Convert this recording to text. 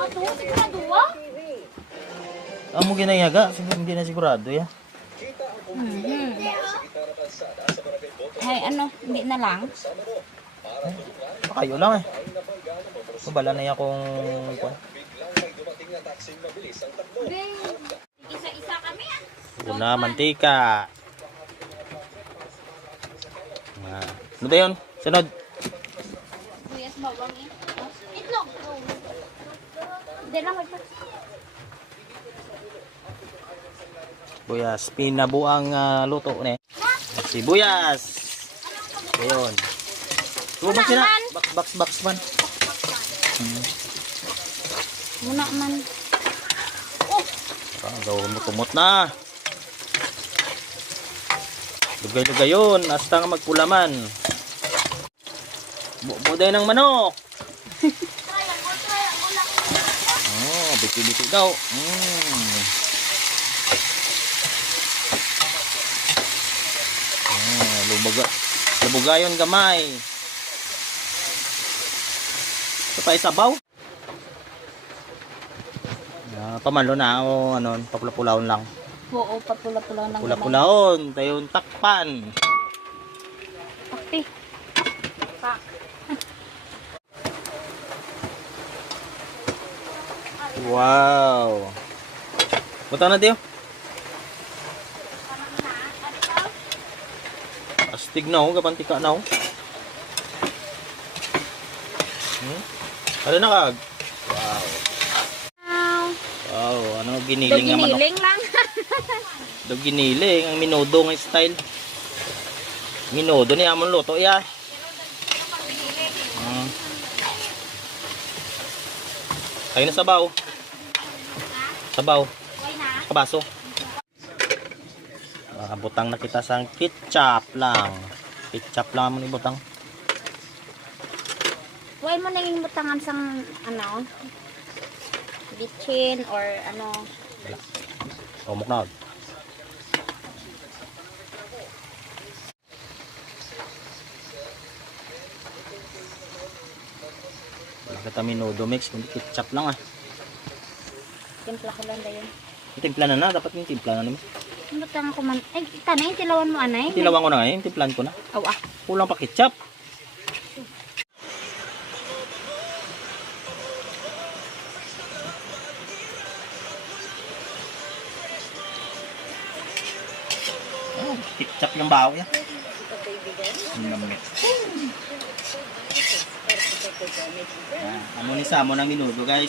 Ato, sigurado ah. Amo ginayaga, hindi na sigurado ya. Ay, ano, hindi na lang. Kayo lang eh. Bala na akong Isa-isa kami ah. una mantika. Ano ba yun? Sunod. Buyas bawang eh. Itlog. Hindi lang magpas. Buyas, pinabuang luto ni. Sibuyas. Ayun. Box na. Box man. Muna man. Daw mutumot na. Lugay-lugay yun. Hasta nga magpulaman. Buday ng manok. Oh, biti-biti daw. Lubugayon gamay. Ito pa isabaw. Pamalo na o ano, papula-pulaon lang. Oo, papula-pula ng Pula-pulaon, tayon takpan. Takpi. Pa. Wow. Buta na diyo. Astig na ho, kapantika na ho. Ano na kag? Wow. Wow, ano giniling nga manok. Giniling lang. Do giniling, ang minudo nga style. Minudo ni amon luto ya. Tayo na sabaw. Sabaw. Kabaso. Butang na kita sang ketchup lang. Ketchup lang mo ni butang. Huwag mo naging butangan sang ano, bitchin or ano. Tomok na. Wala kita minudo mix, kundi ketchup lang ah. Timpla ko lang dayon. Timpla na na, dapat yung timpla na naman. Butangan ko man. Ay, tanay, tilawan mo anay. Tilawan ko na ngayon, timplan ko na. Oh, ah. Kulang pa ketchup. Ketchup yung baho yan. Amo ni Samo ng minudo guys.